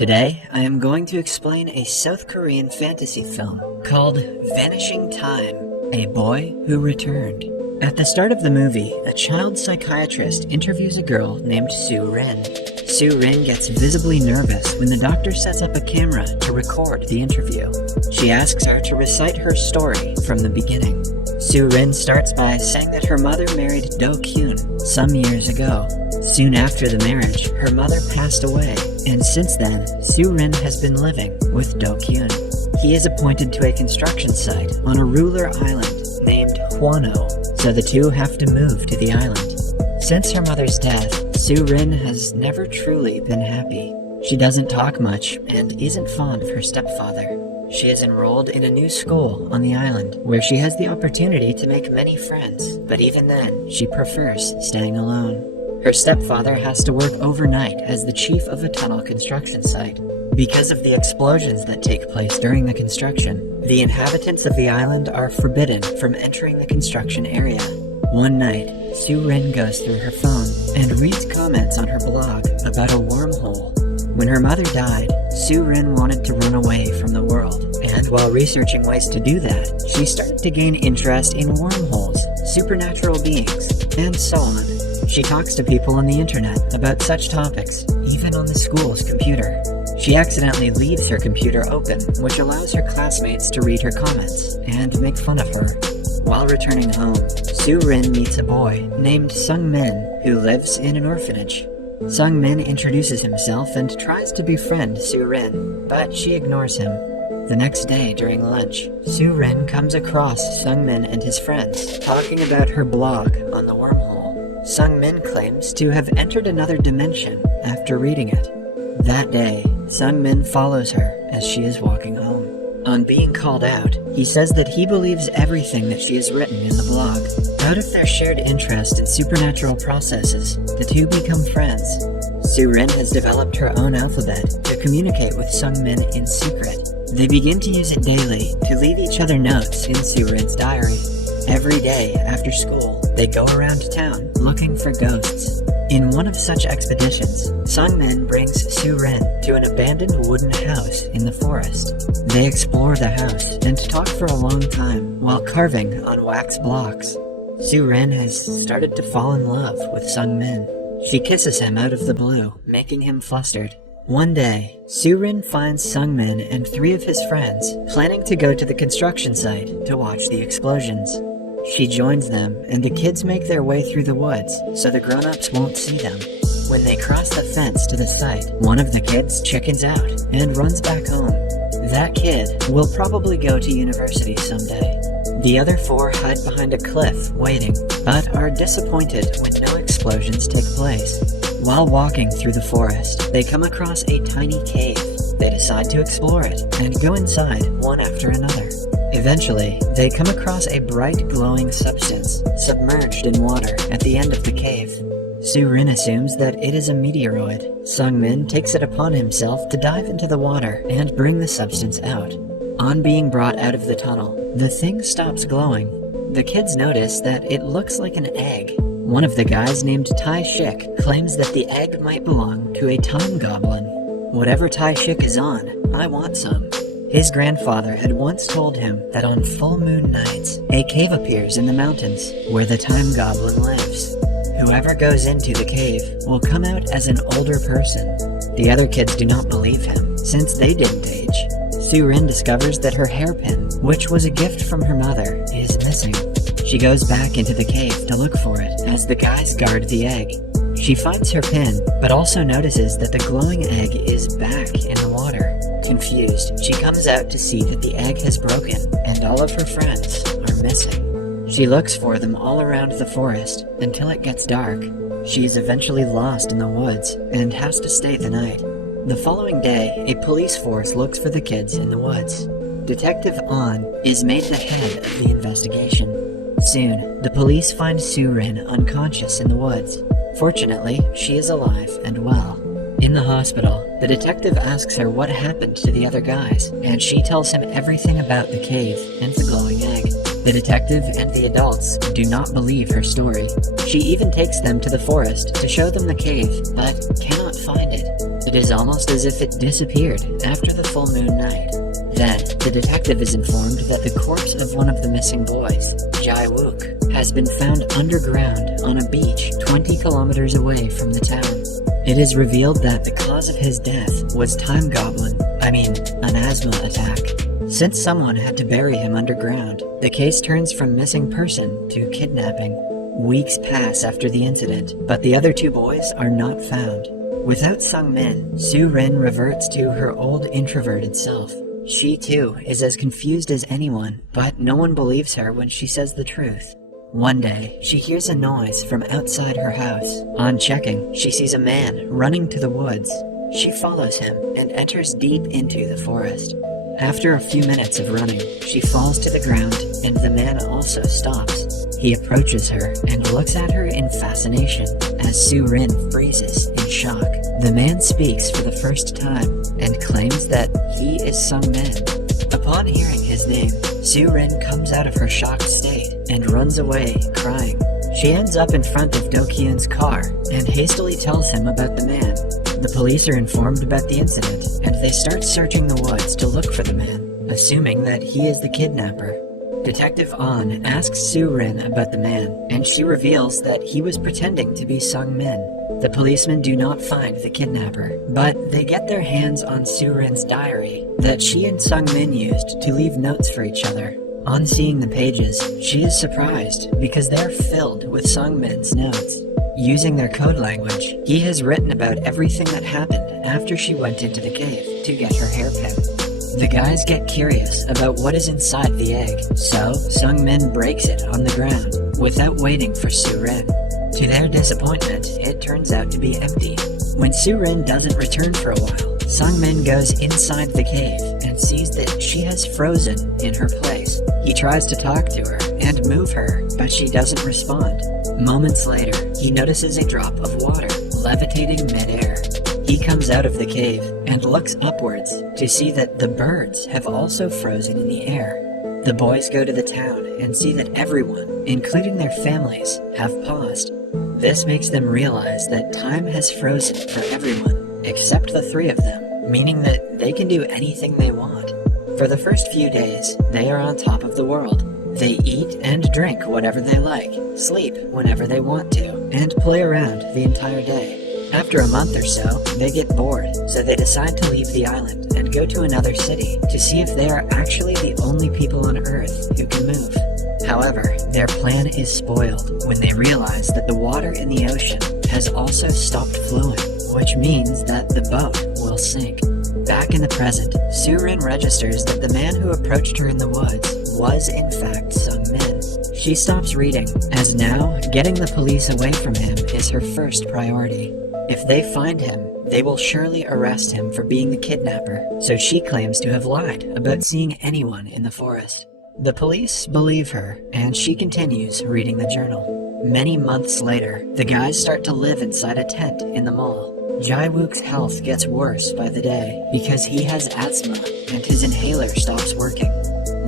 Today, I am going to explain a South Korean fantasy film called Vanishing Time, A Boy Who Returned. At the start of the movie, a child psychiatrist interviews a girl named Soo-rin. Soo-rin gets visibly nervous when the doctor sets up a camera to record the interview. She asks her to recite her story from the beginning. Soo-rin starts by saying that her mother married Do-kyun some years ago. Soon after the marriage, her mother passed away, and since then, Soo-rin has been living with Do-kyun. He is appointed to a construction site on a ruler island named Hwano, so the two have to move to the island. Since her mother's death, Soo-rin has never truly been happy. She doesn't talk much and isn't fond of her stepfather. She is enrolled in a new school on the island, where she has the opportunity to make many friends, but even then, she prefers staying alone. Her stepfather has to work overnight as the chief of a tunnel construction site. Because of the explosions that take place during the construction, the inhabitants of the island are forbidden from entering the construction area. One night, Soo-rin goes through her phone and reads comments on her blog about a wormhole. When her mother died, Soo-rin wanted to run away from the world, and while researching ways to do that, she started to gain interest in wormholes, supernatural beings, and so on. She talks to people on the internet about such topics, even on the school's computer. She accidentally leaves her computer open, which allows her classmates to read her comments and make fun of her. While returning home, Soo-rin meets a boy named Sung-min who lives in an orphanage. Sung-min introduces himself and tries to befriend Soo-rin, but she ignores him. The next day during lunch, Soo-rin comes across Sung-min and his friends talking about her blog on the wormhole. Sung-min claims to have entered another dimension after reading it. That day, Sung-min follows her as she is walking home. On being called out, he says that he believes everything that she has written in the blog. Out of their shared interest in supernatural processes, the two become friends. Soo-rin has developed her own alphabet to communicate with Sung-min in secret. They begin to use it daily to leave each other notes in Soo-rin's diary. Every day after school, they go around town looking for ghosts. In one of such expeditions, Sung-min brings Soo-rin to an abandoned wooden house in the forest. They explore the house and talk for a long time while carving on wax blocks. Soo-rin has started to fall in love with Sung-min. She kisses him out of the blue, making him flustered. One day, Soo-rin finds Sung-min and 3 of his friends planning to go to the construction site to watch the explosions. She joins them, and the kids make their way through the woods so the grown-ups won't see them. When they cross the fence to the site, one of the kids chickens out and runs back home. That kid will probably go to university someday. The other 4 hide behind a cliff, waiting, but are disappointed when no explosions take place. While walking through the forest, they come across a tiny cave. They decide to explore it and go inside one after another. Eventually, they come across a bright glowing substance submerged in water at the end of the cave. Soo-rin assumes that it is a meteoroid. Sung-min takes it upon himself to dive into the water and bring the substance out. On being brought out of the tunnel, the thing stops glowing. The kids notice that it looks like an egg. One of the guys named Tai-shik claims that the egg might belong to a time goblin. Whatever Tai-shik is on, I want some. His grandfather had once told him that on full moon nights, a cave appears in the mountains where the time goblin lives. Whoever goes into the cave will come out as an older person. The other kids do not believe him, since they didn't age. Soo-rin discovers that her hairpin, which was a gift from her mother, is missing. She goes back into the cave to look for it, as the guys guard the egg. She finds her pin, but also notices that the glowing egg is back in the water. Confused, she comes out to see that the egg has broken, and all of her friends are missing. She looks for them all around the forest until it gets dark. She is eventually lost in the woods and has to stay the night. The following day, a police force looks for the kids in the woods. Detective An is made the head of the investigation. Soon, the police find Soo-rin unconscious in the woods. Fortunately, she is alive and well. In the hospital, the detective asks her what happened to the other guys, and she tells him everything about the cave and the glowing egg. The detective and the adults do not believe her story. She even takes them to the forest to show them the cave, but cannot find it. It is almost as if it disappeared after the full moon night. Then, the detective is informed that the corpse of one of the missing boys, Jae-wook, has been found underground on a beach 20 kilometers away from the town. It is revealed that the cause of his death was an asthma attack. Since someone had to bury him underground, the case turns from missing person to kidnapping. Weeks pass after the incident, but the other two boys are not found. Without Sung-min, Soo-rin reverts to her old introverted self. She too is as confused as anyone, but no one believes her when she says the truth. One day, she hears a noise from outside her house. On checking, she sees a man running to the woods. She follows him and enters deep into the forest. After a few minutes of running, she falls to the ground and the man also stops. He approaches her and looks at her in fascination as Soo-rin freezes in shock. The man speaks for the first time and claims that he is Sung-min. Upon hearing his name, Soo-rin comes out of her shocked state and runs away, crying. She ends up in front of Do-kyun's car and hastily tells him about the man. The police are informed about the incident, and they start searching the woods to look for the man, assuming that he is the kidnapper. Detective An asks Soo-rin about the man, and she reveals that he was pretending to be Sung-min. The policemen do not find the kidnapper, but they get their hands on Soo-rin's diary that she and Sung-min used to leave notes for each other. On seeing the pages, she is surprised because they are filled with Sung-min's notes. Using their code language, he has written about everything that happened after she went into the cave to get her hairpin. The guys get curious about what is inside the egg, so Sung-min breaks it on the ground without waiting for Soo-rin. To their disappointment, it turns out to be empty. When Soo-rin doesn't return for a while, Sung-min goes inside the cave and sees that she has frozen in her place. He tries to talk to her and move her, but she doesn't respond. Moments later, he notices a drop of water levitating midair. He comes out of the cave and looks upwards to see that the birds have also frozen in the air. The boys go to the town and see that everyone, including their families, have paused. This makes them realize that time has frozen for everyone, except the three of them, meaning that they can do anything they want. For the first few days, they are on top of the world. They eat and drink whatever they like, sleep whenever they want to, and play around the entire day. After a month or so, they get bored, so they decide to leave the island and go to another city to see if they are actually the only people on Earth who can move. However, their plan is spoiled when they realize that the water in the ocean has also stopped flowing, which means that the boat will sink. Back in the present, Soo-rin registers that the man who approached her in the woods was in fact Sung-min. She stops reading, as now getting the police away from him is her first priority. If they find him, they will surely arrest him for being the kidnapper, so she claims to have lied about seeing anyone in the forest. The police believe her, and she continues reading the journal. Many months later, the guys start to live inside a tent in the mall. Jae-wook's health gets worse by the day because he has asthma and his inhaler stops working.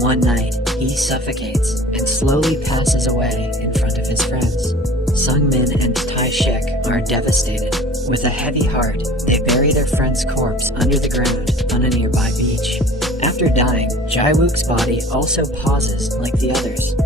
One night, he suffocates and slowly passes away in front of his friends. Sung-min and Tae-shik are devastated. With a heavy heart, they bury their friend's corpse under the ground on a nearby beach. After dying, Jae-wook's body also pauses like the others.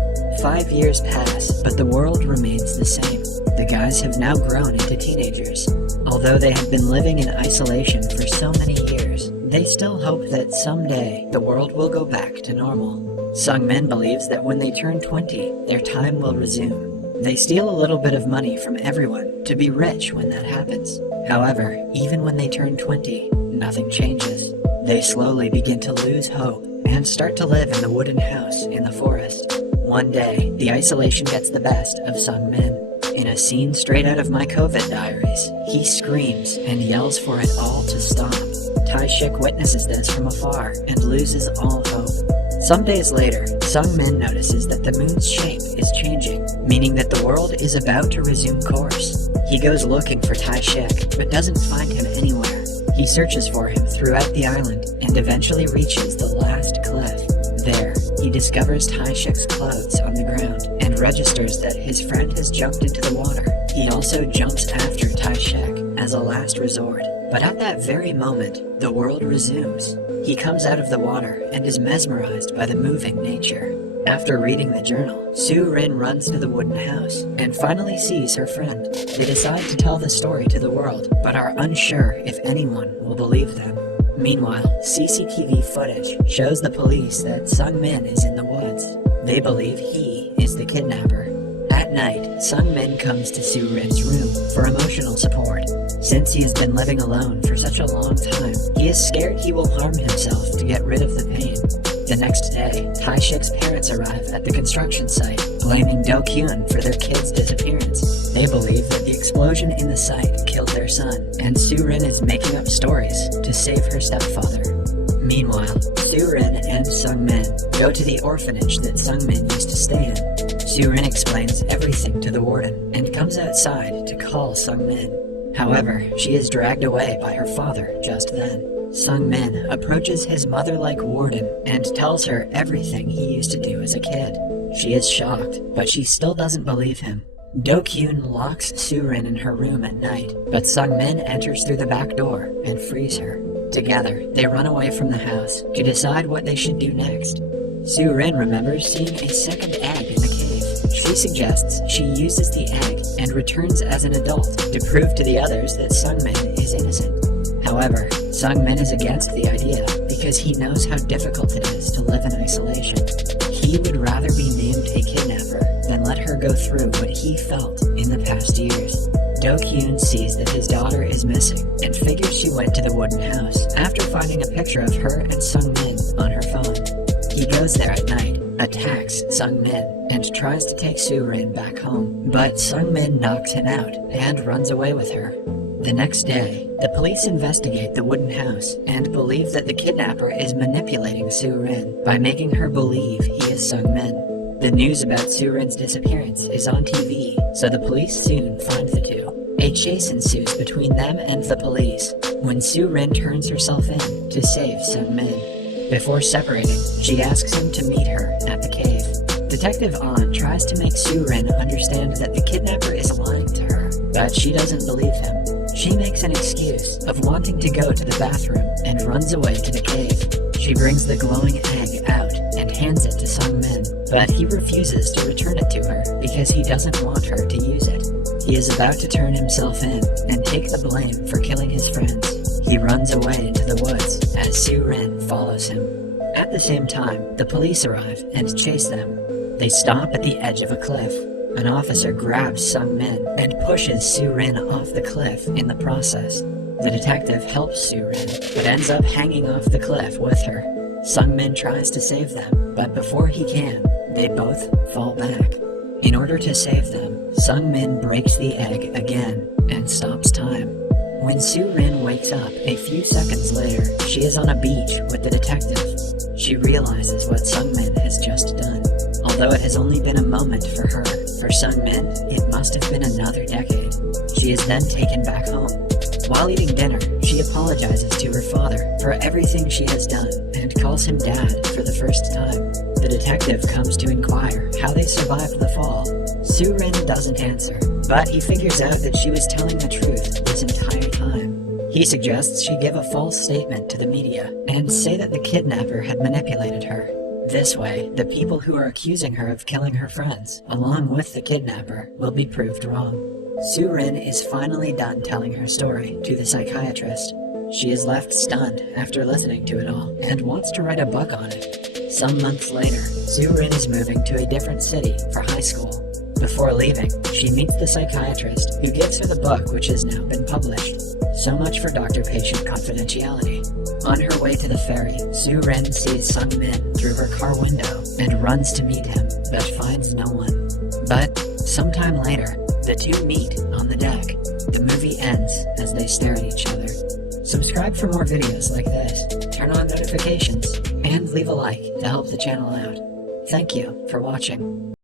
5 years pass, but the world remains the same. The guys have now grown into teenagers. Although they have been living in isolation for so many years, they still hope that someday the world will go back to normal. Sung-min believes that when they turn 20, their time will resume. They steal a little bit of money from everyone to be rich when that happens. However, even when they turn 20, nothing changes. They slowly begin to lose hope and start to live in the wooden house in the forest. One day, the isolation gets the best of Sung-min. In a scene straight out of my COVID diaries, he screams and yells for it all to stop. Tae-shik witnesses this from afar and loses all hope. Some days later, Sung-min notices that the moon's shape is changing, meaning that the world is about to resume course. He goes looking for Tae-shik, but doesn't find him anywhere. He searches for him throughout the island and eventually reaches the last cliff. There, he discovers Tae-shik's clothes on the ground and registers that his friend has jumped into the water. He also jumps after Tae-shik as a last resort. But at that very moment, the world resumes. He comes out of the water and is mesmerized by the moving nature. After reading the journal, Soo-rin runs to the wooden house and finally sees her friend. They decide to tell the story to the world, but are unsure if anyone will believe them. Meanwhile, CCTV footage shows the police that Sung-min is in the woods. They believe he is the kidnapper. At night, Sung-min comes to Soo-rin's room for emotional support. Since he has been living alone for such a long time, he is scared he will harm himself to get rid of the pain. The next day, Tae-shik's parents arrive at the construction site, blaming Do-kyun for their kid's disappearance. They believe that the explosion in the site killed their son, and Soo-rin is making up stories to save her stepfather. Meanwhile, Soo-rin and Sung-min go to the orphanage that Sung-min used to stay in. Soo-rin explains everything to the warden and comes outside to call Sung-min. However, she is dragged away by her father just then. Sung-min approaches his mother-like warden and tells her everything he used to do as a kid. She is shocked, but she still doesn't believe him. Do-kyun locks Soo-rin in her room at night, but Sung-min enters through the back door and frees her. Together, they run away from the house to decide what they should do next. Soo-rin remembers seeing a second egg in the cave. She suggests she uses the egg and returns as an adult to prove to the others that Sung-min is innocent. However, Sung-min is against the idea because he knows how difficult it is to live in isolation. He would rather be named a kidnapper than let her go through what he felt in the past years. Do-kyun sees that his daughter is missing and figures she went to the wooden house after finding a picture of her and Sung-min on her phone. He goes there at night, attacks Sung-min, and tries to take Soo-rin back home, but Sung-min knocks him out and runs away with her. The next day, the police investigate the wooden house and believe that the kidnapper is manipulating Soo-rin by making her believe he is Sung-min. The news about Soo-rin's disappearance is on TV, so the police soon find the two. A chase ensues between them and the police when Soo-rin turns herself in to save Sung-min. Before separating, she asks him to meet her at the cave. Detective An tries to make Soo-rin understand that the kidnapper is lying to her, but she doesn't believe him. She makes an excuse of wanting to go to the bathroom and runs away to the cave. She brings the glowing egg out and hands it to Sung-min, but he refuses to return it to her because he doesn't want her to use it. He is about to turn himself in and take the blame for killing his friends. He runs away into the woods as Soo-rin follows him. At the same time, the police arrive and chase them. They stop at the edge of a cliff. An officer grabs Sung-min and pushes Soo-rin off the cliff in the process. The detective helps Soo-rin, but ends up hanging off the cliff with her. Sung-min tries to save them, but before he can, they both fall back. In order to save them, Sung-min breaks the egg again and stops time. When Soo-rin wakes up a few seconds later, she is on a beach with the detective. She realizes what Sung-min has just done. Although it has only been a moment for her, for Sung-min, it must have been another decade. She is then taken back home. While eating dinner, she apologizes to her father for everything she has done and calls him Dad for the first time. The detective comes to inquire how they survived the fall. Soo-rin doesn't answer, but he figures out that she was telling the truth this entire time. He suggests she give a false statement to the media and say that the kidnapper had manipulated her. This way, the people who are accusing her of killing her friends, along with the kidnapper, will be proved wrong. Soo-rin is finally done telling her story to the psychiatrist. She is left stunned after listening to it all and wants to write a book on it. Some months later, Soo-rin is moving to a different city for high school. Before leaving, she meets the psychiatrist who gives her the book which has now been published. So much for doctor-patient confidentiality. On her way to the ferry, Soo-rin sees Sung-min through her car window and runs to meet him, but finds no one. But sometime later, the two meet on the deck. The movie ends as they stare at each other. Subscribe for more videos like this, turn on notifications, and leave a like to help the channel out. Thank you for watching.